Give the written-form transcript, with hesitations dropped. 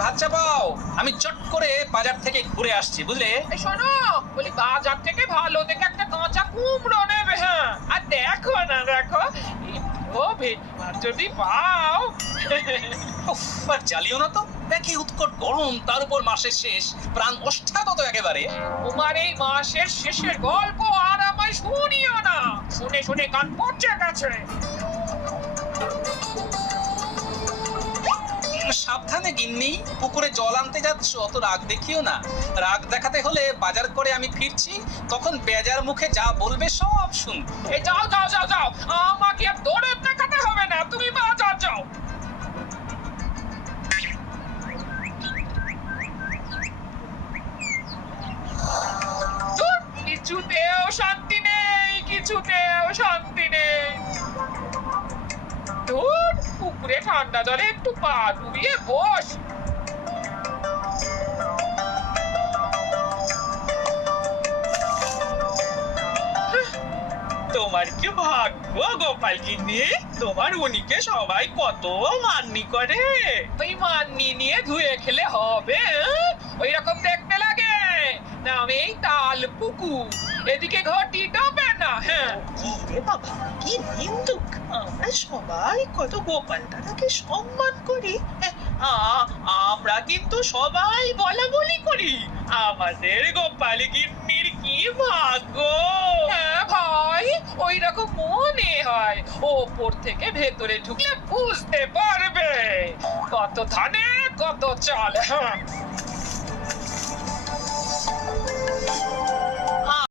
ভাত চাপাও, আমি চট করে বাজার থেকে ঘুরে আসছি, বুঝলে? এই শোনো, বলি বাজার থেকে ভালো দেখে একটা কাঁচা কুমড়ো নেবে। হ্যাঁ, আর দেখো না, দেখো ও ভেটকি মাছ যদি পাও। উফ, আর জ্বালিও না তো, দেখি উৎকট গরম, তার উপর মাসের শেষ, প্রাণ ওষ্ঠাগত একেবারে। তোমার এই মাসের শেষের গল্প আর আমায় শুনিও না, শুনে শুনে কান পচে গেছে। সাবধানে গিন্নি, পুকুরে জল আনতে যাচ্ছ, অত রাগ দেখিও না। রাগ দেখাতে হলে বাজার করে আমি ফিরছি, তখন বেজার মুখে যা বলবে সব শুনবো। এই যাও যাও যাও যাও, আমাকে আর দৌড়ে দেখাতে হবে না, তুমি বাজার যাও। ধুর, কিছুতেও শান্তি নেই, কিছুতেও শান্তি নেই। ধুর, পুকুরে ঠান্ডা জলে একটু পা ডুবিয়ে বস। তোমার কি ভাগ্য গোপাল গিন্নি, তোমার উনিকে সবাই কত মান্নি করে। ওই মান্নি নিয়ে ধুয়ে খেলে হবে? ওই রকম দেখতে লাগে, নামেই তাল পুকুর, এদিকে ঘটি ডোবে না। হ্যাঁ, কি রে বাবা, কি নিন্দুক! আমরা সবাই কত গোপাল দাদাকে সম্মান করি। আমরা কিন্তু সবাই বলা বলি করি, আমাদের গোপাল গিন্নির কি ভাগ্য। হ্যাঁ ভাই, ওই রকম মনে হয়, ওপর থেকে ভেতরে ঢুকলে বুঝতে পারবে। কত ধানে কত চাল। হ্যাঁ,